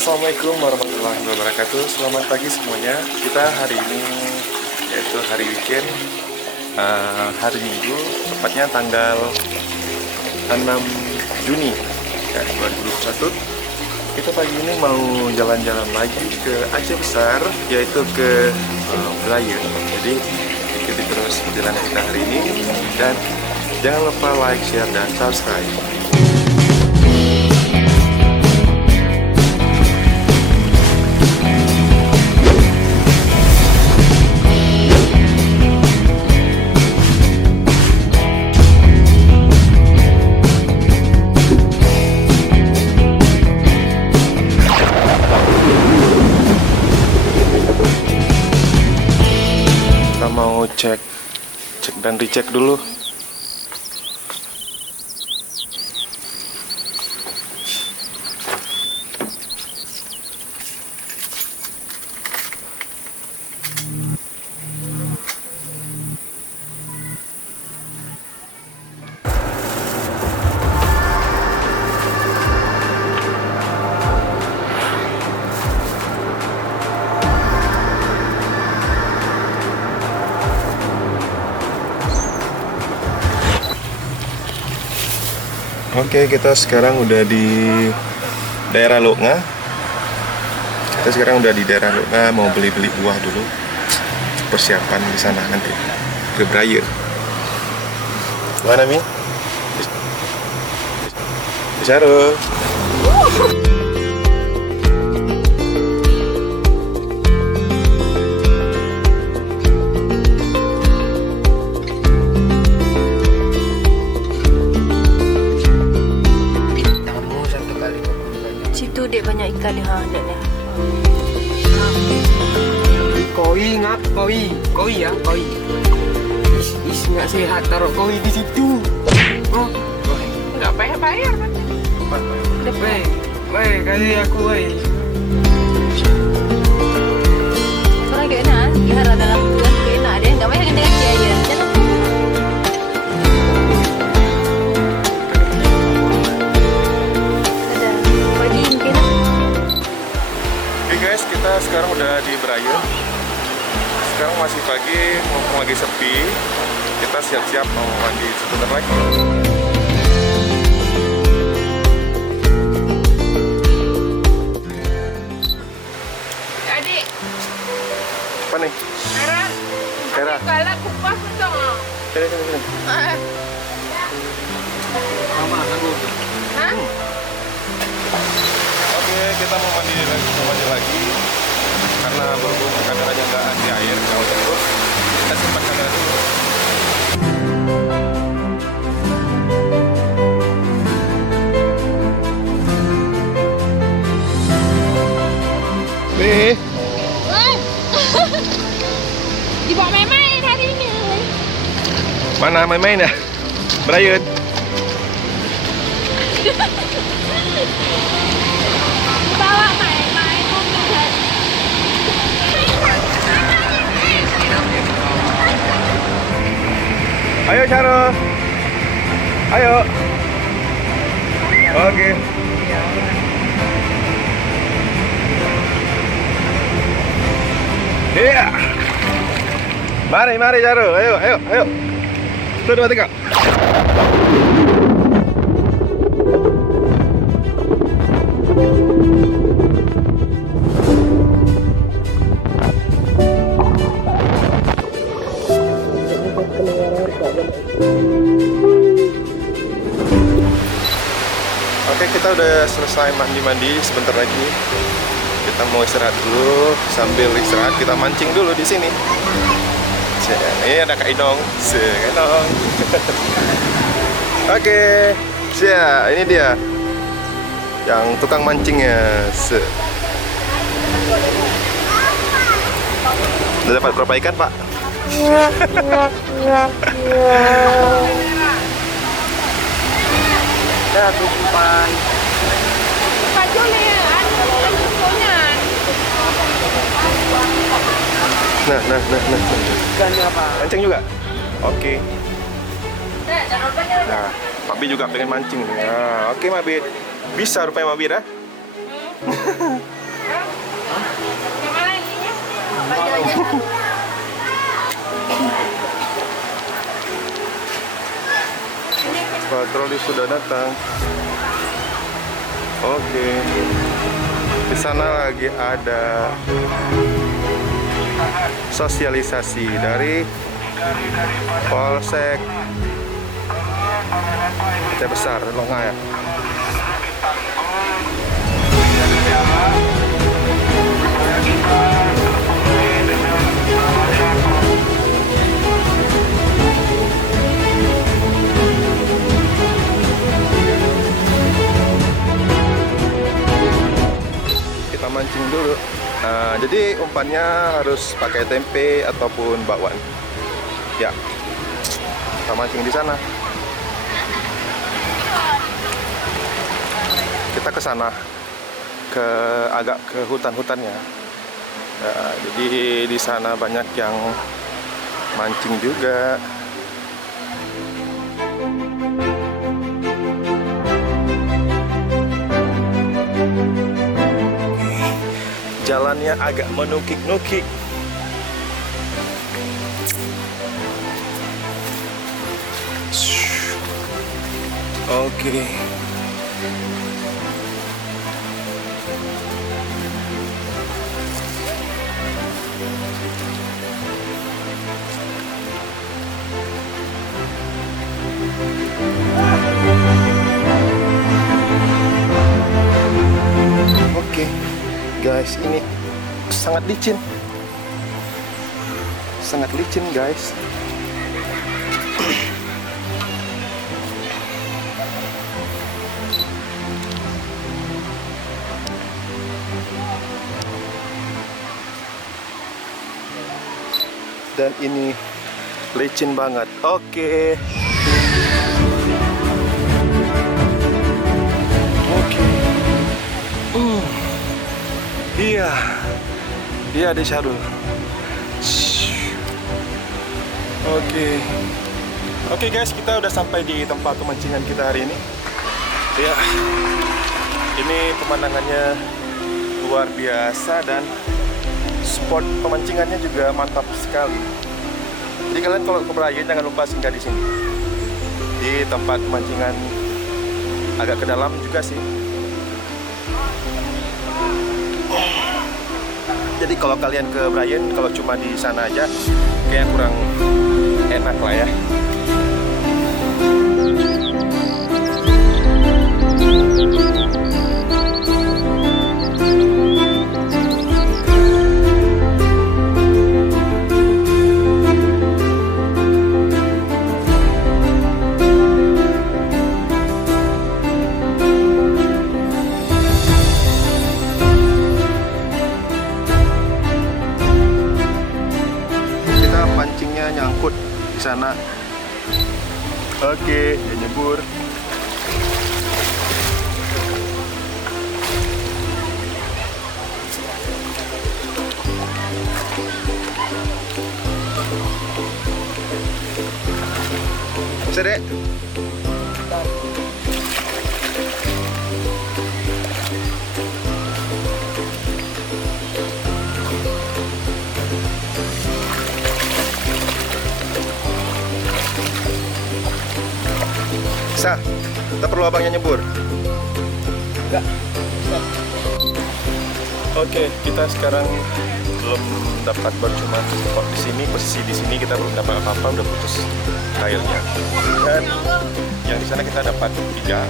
Assalamualaikum warahmatullahi wabarakatuh. Selamat pagi semuanya. Kita hari ini yaitu hari weekend, hari Minggu, tepatnya tanggal 6 Juni ya, 2021. Kita pagi ini mau jalan-jalan lagi ke Aceh Besar, yaitu ke Belayu. Jadi ikuti terus perjalanan kita hari ini dan jangan lupa like, share, dan subscribe. Mau cek dan dicek dulu. Oke, kita sekarang udah di daerah Loknga. Kita sekarang udah di daerah Loknga, mau beli-beli buah dulu. Persiapan di sana nanti ke Belayu. Mana Mi? Bicara. Situ dek banyak ikan di ada nih. Koi ngap, koi ya, koi. Is nggak sehat taruh koi di situ. Oh, nggak bayar kan? Baik, kasih aku baik. Soalnya kayak enak, dihara dalam bulan kayak enak deh, nggak banyak ganti kaki aja. Guys, kita sekarang udah di Belayu. Sekarang masih pagi, mumpung lagi sepi. Kita siap-siap mau mandi sebentar lagi. Adik, Apa nih? Hera. galak kupas betul. Sini. Mama, aku. Hah? Oke, kita mau mandi lagi. Karena berhubung kameranya nggak anti air, kalau terus kita simpan kamera dulu. Nih, Dibawa main-main hari ini. mana main-main ya? Belayu. Bawa main-main mobil. Ayo Charo. Ayo. Oke. Iya. Mari Charo. Ayo. 1, 2, 3. Oke, kita udah selesai mandi sebentar lagi. Kita mau istirahat dulu. Sambil istirahat kita mancing dulu di sini. Ini ada Kak Inong. Inong. Oke. Ini dia. Yang tukang mancingnya. Udah dapat berapa ikan, Pak? Dah tumpan. Baju ni, ada punya. Nah. Ikannya apa? Mancing juga? Oke. Nah, Pak Bi juga pengen mancing nih. Nah, oke Mabit. Bisa rupanya Mabit ya? Yang mana ini ya? Patroli sudah datang. Oke. Di sana lagi ada sosialisasi dari Polsek Aceh Besar, Longaya. Kita mancing dulu. Nah, jadi umpannya harus pakai tempe ataupun bakwan. Ya, kita mancing di sana. Kita ke sana, agak ke hutan-hutannya. Nah, jadi di sana banyak yang mancing juga. Jalannya agak menukik-nukik. Oke. Oke, guys, ini sangat licin. Sangat licin, guys. Dan ini licin banget. Oke. Iya, dia ada Syarul. Oke guys, kita udah sampai di tempat pemancingan kita hari ini. Ya, ini pemandangannya luar biasa dan spot pemancingannya juga mantap sekali. Jadi kalian kalau ke Berayen jangan lupa singgah di sini. Di tempat pemancingan agak ke dalam juga sih. Jadi kalau kalian ke Berayen, kalau cuma di sana aja, kayak kurang enak lah ya. Nyangkut di sana. Oke, dia nyebur. Bisa, Dek? Bisa? Kita perlu abangnya nyebur? Enggak. Oke, kita sekarang belum dapat, baru cuma spot di sini, posisi di sini kita belum dapat apa-apa, udah putus kailnya. Dan yang di sana kita dapat 3,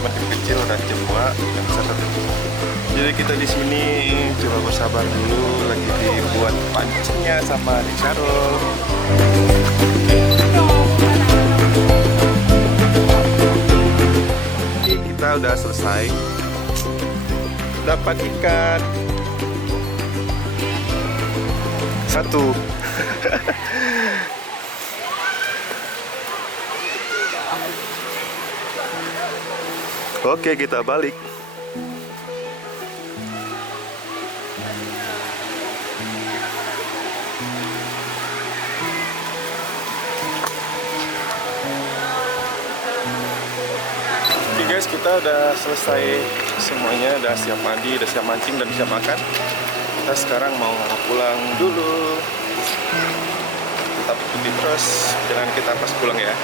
cuma kecil dan semua yang besar 1. Jadi kita di sini coba bersabar dulu, lagi dibuat pancingnya sama Syarul. Kita udah selesai, dapat ikan 1. Oke, kita balik. kita udah selesai semuanya, udah siap mandi, udah siap mancing, dan siap makan. Kita sekarang mau pulang dulu. Tetap ikuti terus jalan kita pas pulang ya.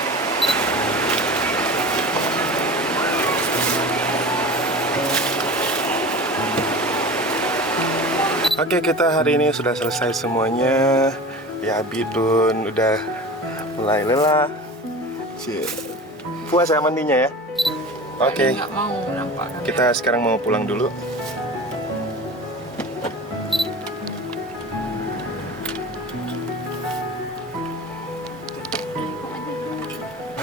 Oke, kita hari ini sudah selesai semuanya. Ya, Bidun udah mulai lelah. Puas ya mandinya ya. Oke, Nggak mau nampak. kita sekarang mau pulang dulu.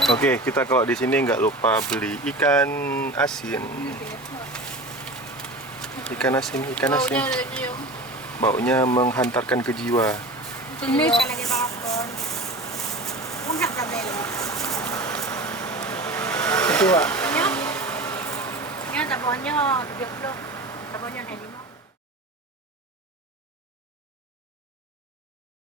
Oke, kita kalau di sini nggak lupa beli ikan asin. Ikan asin, ikan asin. Baunya udah cium. Baunya menghantarkan ke jiwa. Ini lagi bakar. Enggak kabel. Kedua. Nya. Nya tak bonyok, 70. Tak bonyok 5.